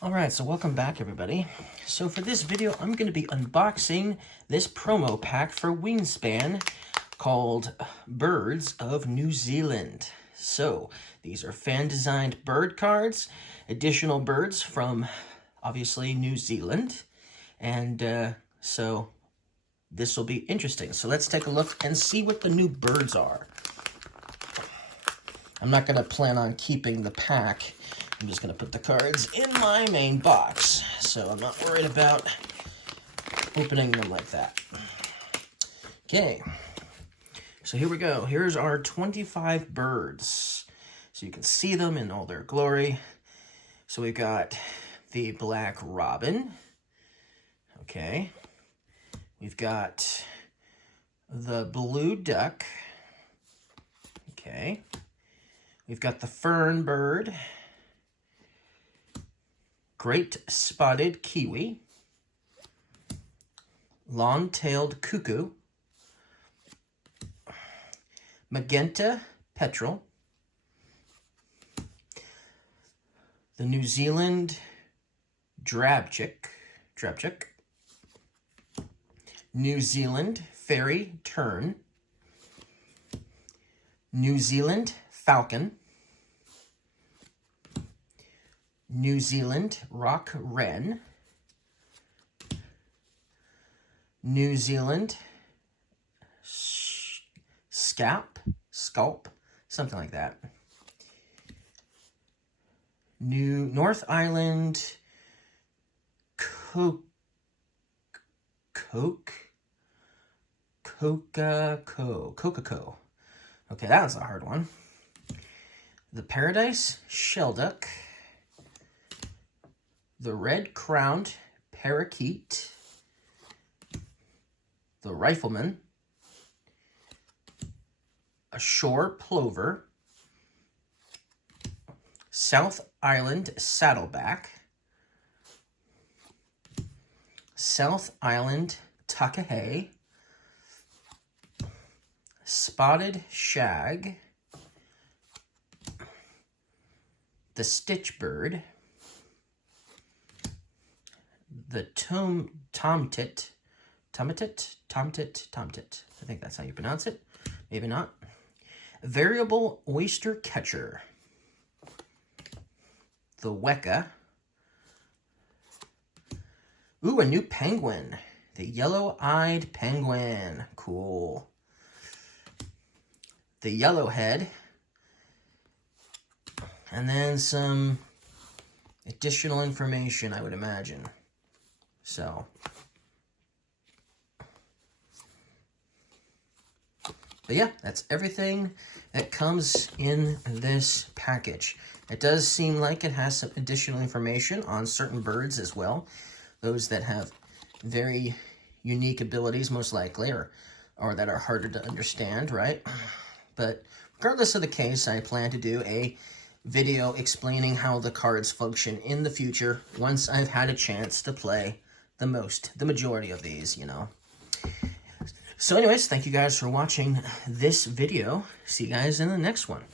Alright, so welcome back everybody. So for this video, I'm going to be unboxing this promo pack for Wingspan called Birds of New Zealand. So these are fan-designed bird cards, additional birds from obviously New Zealand, and so this will be interesting. So let's take a look and see what the new birds are. I'm not going to plan on keeping the pack. I'm just going to put the cards in my main box, so I'm not worried about opening them like that. Okay, so here we go. Here's our 25 birds. So you can see them in all their glory. So we've got the black robin. Okay. We've got the blue duck. Okay. We've got the fern bird. Great spotted kiwi, long-tailed cuckoo, magenta petrel, the New Zealand drabchick, New Zealand fairy tern, New Zealand falcon, New Zealand rock wren, New Zealand scalp, something like that. North Island coco. Okay, that was a hard one. The Paradise shelduck. The red-crowned parakeet, the rifleman, a shore plover, South Island saddleback, South Island takahe, spotted shag, the stitchbird, the tomtit. I think that's how you pronounce it. Maybe not. Variable oyster catcher. The weka. Ooh, a new penguin. The yellow-eyed penguin. Cool. The yellowhead. And then some additional information, I would imagine. So, but yeah, that's everything that comes in this package. It does seem like it has some additional information on certain birds as well. Those that have very unique abilities, most likely, or that are harder to understand, right? But regardless of the case, I plan to do a video explaining how the cards function in the future once I've had a chance to play the majority of these, you know. So anyways, thank you guys for watching this video. See you guys in the next one.